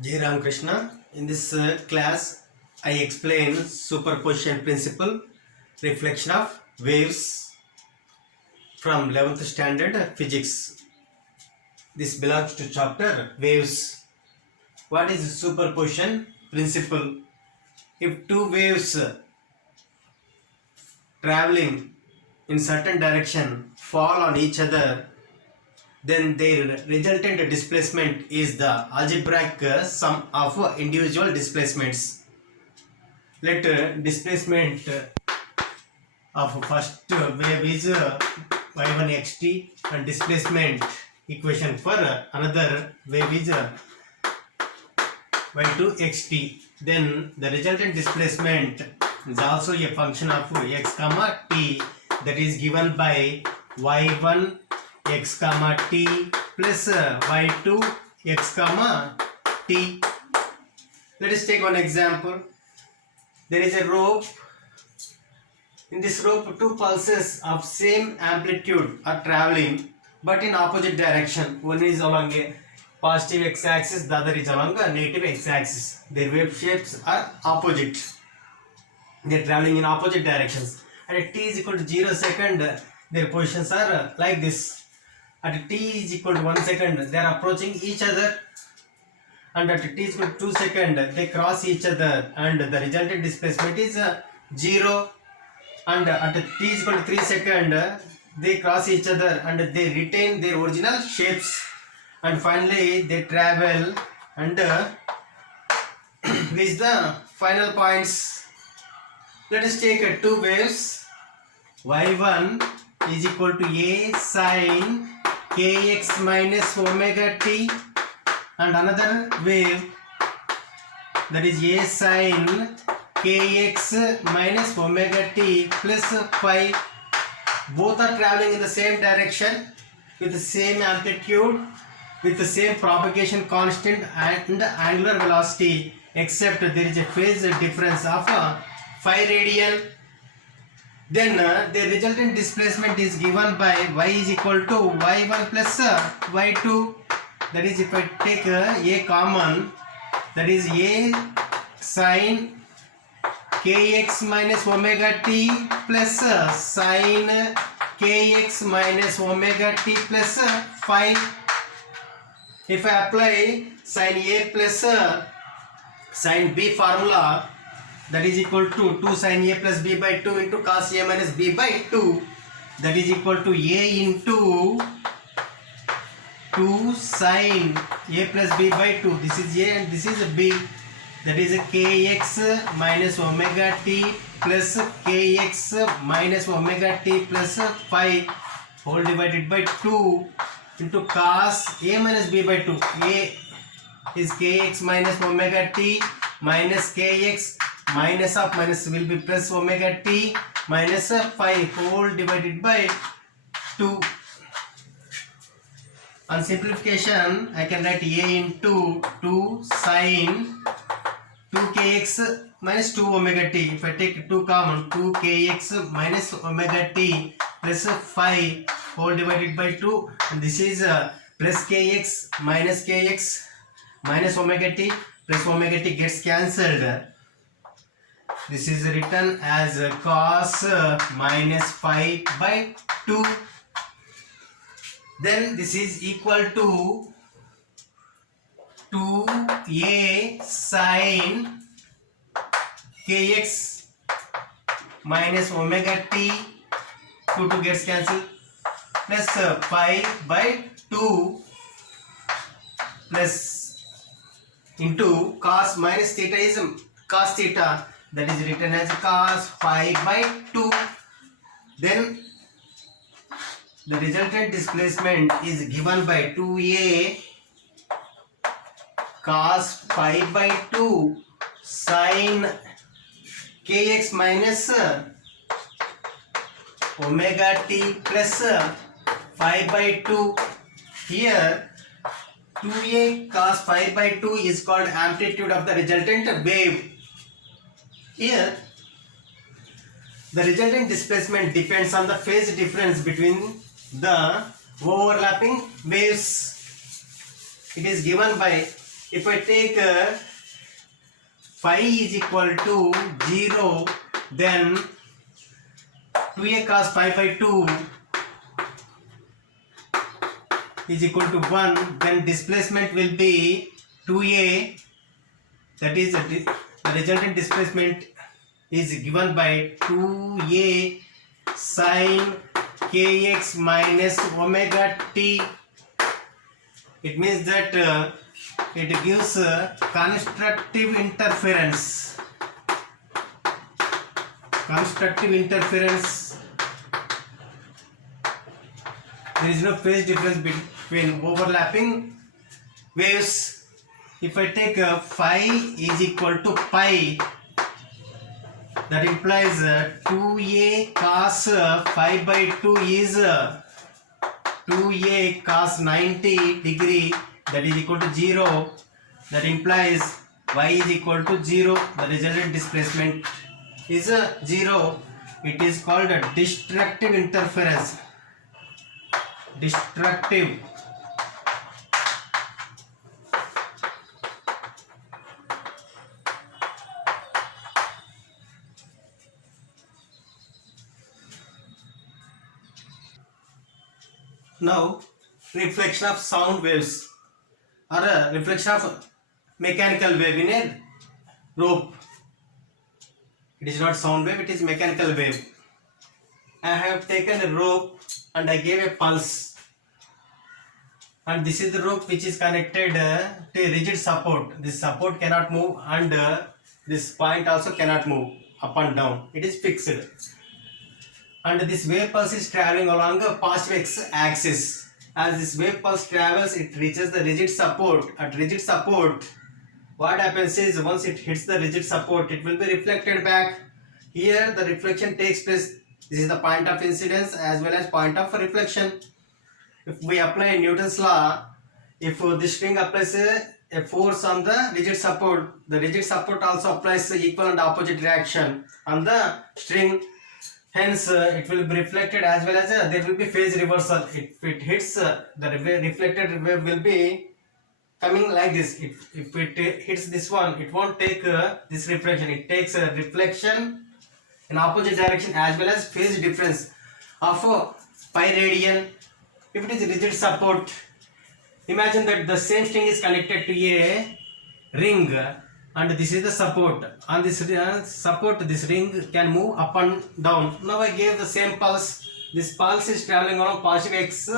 Jai Ram Krishna. In this class, I explain superposition principle, reflection of waves from 11th standard physics. This belongs to chapter waves. What is superposition principle? If two waves traveling in certain direction fall on each other, then their resultant displacement is the algebraic sum of individual displacements. Let displacement of first wave is y1 xt and displacement equation for another wave is y2 xt. Then the resultant displacement is also a function of x comma t, that is given by y1 x comma t plus y2 x comma t. Let us take one example. There is a rope. In this rope, two pulses of same amplitude are traveling but in opposite direction. One is along a positive x-axis, the other is along a negative x-axis. Their wave shapes are opposite. They are traveling in opposite directions. At t is equal to 0 second, their positions are like this. At t is equal to 1 second, they are approaching each other. And at t is equal to 2 seconds, they cross each other, and the resultant displacement is 0. And at t is equal to 3 seconds, they cross each other and they retain their original shapes. And finally, they travel and reach the final points. Let us take two waves. y1 is equal to a sine kx minus omega t, and another wave, that is a sine kx minus omega t plus phi. Both are traveling in the same direction with the same amplitude, with the same propagation constant and angular velocity, except there is a phase difference of phi radian. Then the resultant displacement is given by y is equal to y1 plus y2. That is, if I take a common, that is a sine kx minus omega t plus sine kx minus omega t plus phi. If I apply sine a plus sine b formula, that is equal to 2 sine a plus b by 2 into cos a minus b by 2, that is equal to a into 2 sine a plus b by 2. This is a and this is b. That is kx minus omega t plus kx minus omega t plus phi whole divided by 2 into cos a minus b by 2. A is kx minus omega t minus kx minus of minus will be plus omega t minus phi whole divided by 2. On simplification, I can write a into 2 sine 2kx minus 2 omega t. If I take 2 common, 2kx minus omega t plus phi whole divided by 2, and this is plus kx minus omega t plus omega t gets cancelled. This is written as cos minus phi by 2. Then this is equal to 2a sine kx minus omega t, 2 gets cancelled, plus pi by 2 plus into cos minus theta is cos theta, that is written as cos pi by 2. Then the resultant displacement is given by 2a cos pi by 2 sine kx minus omega t plus phi by 2. Here 2a cos pi by 2 is called amplitude of the resultant wave. Here the resultant displacement depends on the phase difference between the overlapping waves. It is given by if I take phi is equal to 0, then 2a cos pi by 2 is equal to 1, then displacement will be 2a, that is the resultant displacement is given by 2a sin kx minus omega t. It means that it gives constructive interference. Constructive interference. There is no phase difference between overlapping waves. If I take phi is equal to pi, that implies 2a cos phi by 2 is 2a cos 90 degree, that is equal to 0. That implies y is equal to 0. The resultant displacement is 0. It is called a destructive interference. Destructive. Now, reflection of sound waves or a reflection of mechanical wave in a rope. It is not sound wave, it is mechanical wave. I have taken a rope and I gave a pulse, and this is the rope which is connected to a rigid support. This support cannot move, and this point also cannot move up and down. It is fixed, and this wave pulse is traveling along a positive x-axis. As this wave pulse travels, it reaches the rigid support. At rigid support, what happens is once it hits the rigid support, it will be reflected back. Here the reflection takes place. This is the point of incidence as well as point of reflection. If we apply Newton's law, if this string applies a force on the rigid support, the rigid support also applies equal and opposite reaction on the string. Hence, it will be reflected as well as there will be phase reversal. If it hits, the reflected wave will be coming like this. If it hits this one, it won't take this reflection. It takes a reflection in opposite direction as well as phase difference of pi radian. If it is rigid support, imagine that the same string is connected to a ring, and this is the support. On this support, this ring can move up and down. Now I gave the same pulse. This pulse is traveling along positive x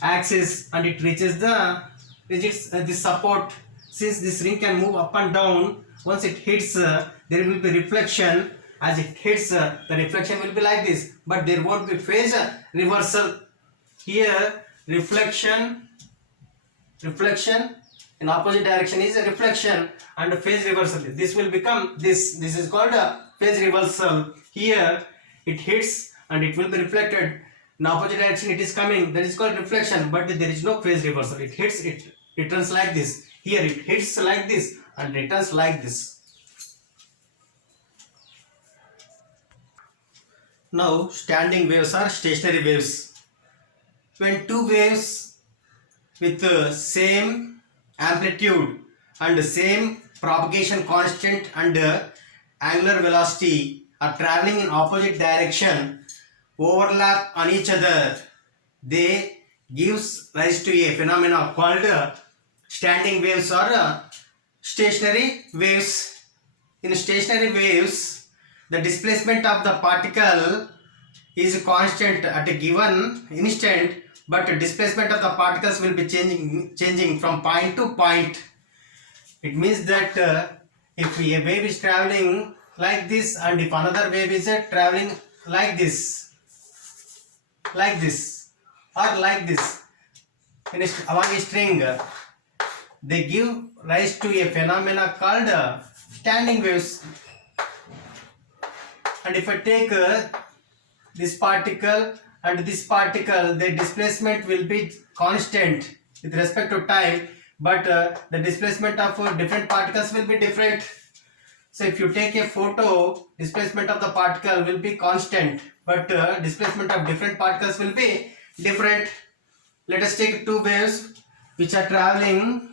axis, and it reaches the rigid this support. Since this ring can move up and down, once it hits, there will be reflection. As it hits, the reflection will be like this, but there won't be phase reversal. Here, reflection in opposite direction is a reflection, and phase reversal. This will become this. This is called a phase reversal. Here, it hits and it will be reflected. In opposite direction, it is coming. That is called reflection, but there is no phase reversal. It hits, it returns like this. Here, it hits like this and returns like this. Now, standing waves are stationary waves. When two waves with the same amplitude and same propagation constant and angular velocity are traveling in opposite direction, overlap on each other, they gives rise to a phenomena called standing waves or stationary waves. In stationary waves, the displacement of the particle is constant at a given instant, but the displacement of the particles will be changing from point to point. It means that if a wave is traveling like this, and if another wave is traveling like this, or like this, along a string, they give rise to a phenomena called standing waves. And if I take this particle and this particle, the displacement will be constant with respect to time, but the displacement of different particles will be different. So if you take a photo, displacement of the particle will be constant, but displacement of different particles will be different. Let us take two waves which are traveling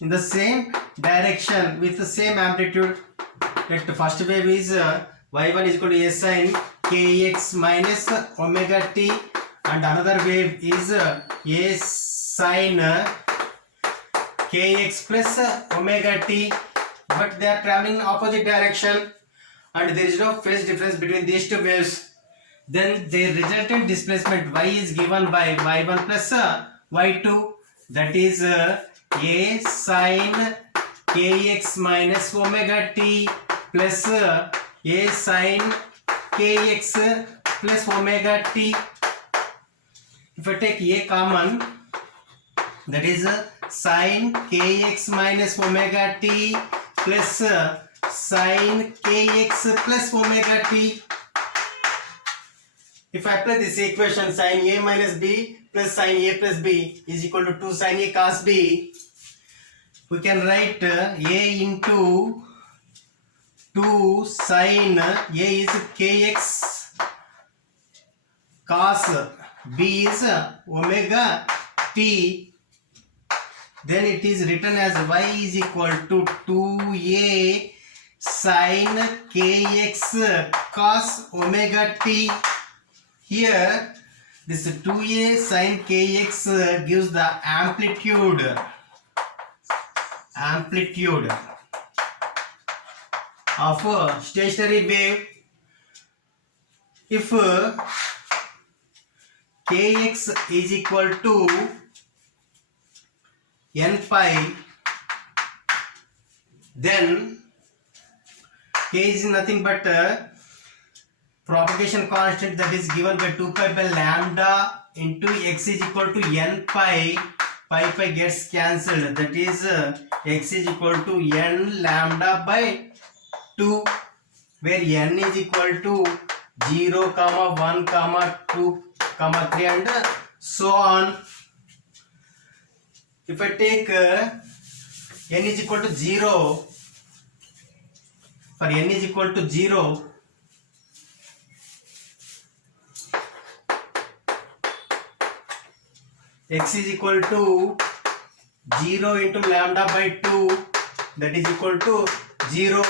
in the same direction with the same amplitude. Let the first wave is y1 is equal to a sine kx minus omega t, and another wave is a sine kx plus omega t, but they are traveling in opposite direction and there is no phase difference between these two waves. Then the resultant displacement y is given by y1 plus y2, that is a sine kx minus omega t plus a sine kx plus omega t. If I take a common, that is sine kx minus omega t plus sine kx plus omega t. If I apply this equation, sine a minus b plus sine a plus b is equal to 2 sine a cos b, we can write a into 2 sine a is kx cos b is omega t. Then it is written as y is equal to 2a sine kx cos omega t. Here this 2a sine kx gives the amplitude of a stationary wave. If kx is equal to n pi, then k is nothing but propagation constant, that is given by 2 pi by lambda into x is equal to n pi. Pi gets cancelled, that is x is equal to n lambda by 2, where n is equal to 0, 1, 2, 3 and so on. If I take n is equal to 0, for n is equal to 0, x is equal to 0 into lambda by 2, that is equal to 0.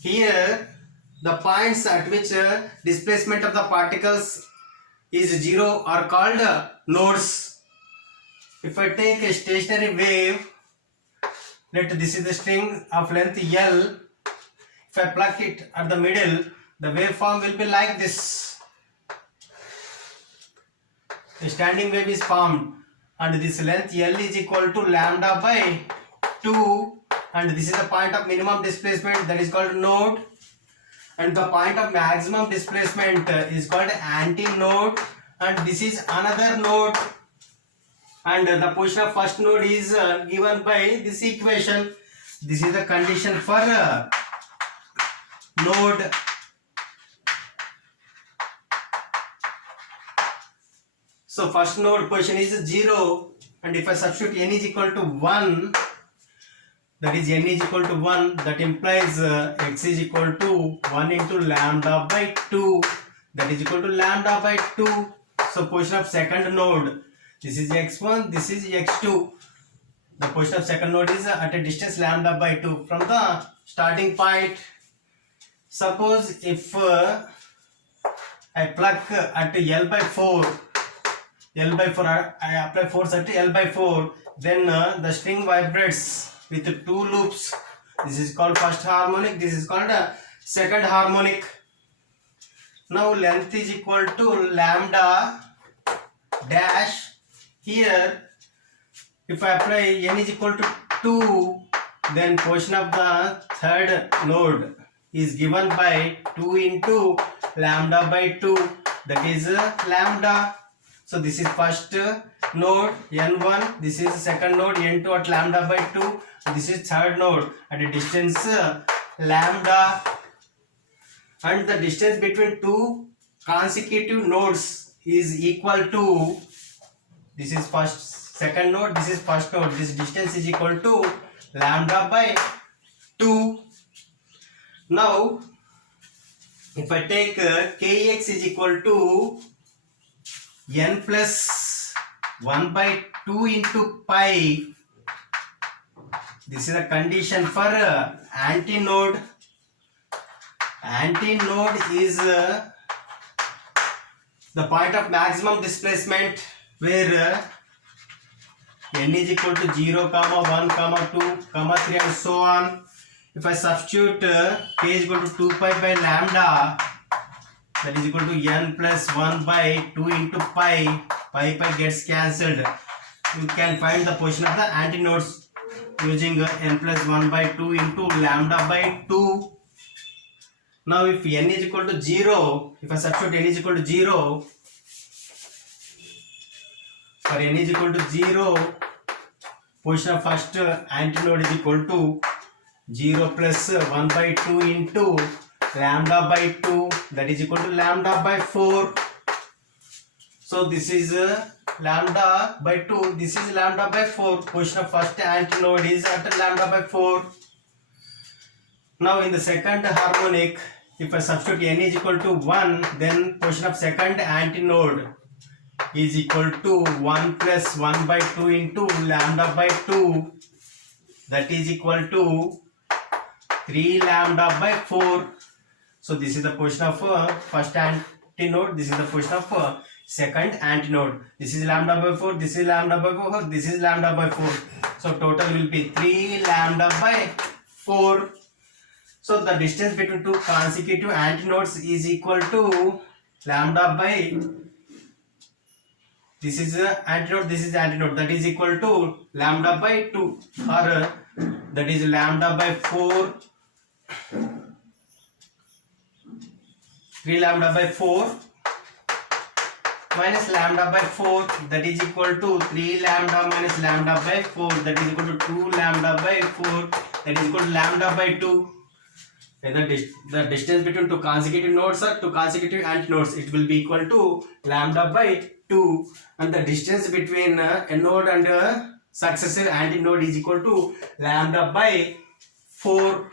Here the points at which displacement of the particles is 0 are called nodes. If I take a stationary wave, let this is the string of length L. If I pluck it at the middle, the waveform will be like this. A standing wave is formed and this length L is equal to lambda by 2, and this is the point of minimum displacement, that is called node, and the point of maximum displacement is called antinode, and this is another node, and the position of first node is given by this equation. This is the condition for node. So first node position is 0, and if I substitute n is equal to 1, that is n is equal to 1, that implies x is equal to 1 into lambda by 2, that is equal to lambda by 2. So position of second node, this is x1, this is x2. The position of second node is at a distance lambda by 2 from the starting point. Suppose if I pluck at L by 4, I apply force at L by 4, then the string vibrates with 2 loops. This is called first harmonic, this is called second harmonic. Now length is equal to lambda dash. Here if I apply n is equal to 2, then position of the third node is given by 2 into lambda by 2, that is lambda. So this is first node n1, this is second node n2 at lambda by 2, this is third node at a distance lambda, and the distance between two consecutive nodes is equal to, this is second node, this is first node, this distance is equal to lambda by 2. Now if I take kx is equal to n plus 1 by 2 into pi, This is a condition for antinode. Antinode is the point of maximum displacement where n is equal to 0, 1, 2, 3 and so on. If I substitute k is equal to 2 pi by lambda, that is equal to n plus 1 by 2 into pi, pi gets cancelled. You can find the position of the antinodes using n plus 1 by 2 into lambda by 2. Now if n is equal to 0, if I substitute n is equal to 0, for n is equal to 0, position of first antinode is equal to 0 plus 1 by 2 into lambda by 2, that is equal to lambda by 4. So this is lambda by 2, this is lambda by 4. Position of first antinode is at lambda by 4. Now in the second harmonic, if I substitute n is equal to 1, then position of second antinode is equal to 1 plus 1 by 2 into lambda by 2, that is equal to 3 lambda by 4. So this is the position of first antinode, this is the position of second antinode. This is lambda by 4, this is lambda by 4, this is lambda by 4. So total will be 3 lambda by 4. So the distance between two consecutive antinodes is equal to lambda by, this is antinode, this is antinode, that is equal to lambda by 2, or that is lambda by 4, 3 lambda by 4 minus lambda by 4, that is equal to 3 lambda minus lambda by 4, that is equal to 2 lambda by 4, that is equal to lambda by 2. The distance between two consecutive nodes or two consecutive antinodes, it will be equal to lambda by 2, and the distance between a node and a successive antinode is equal to lambda by 4.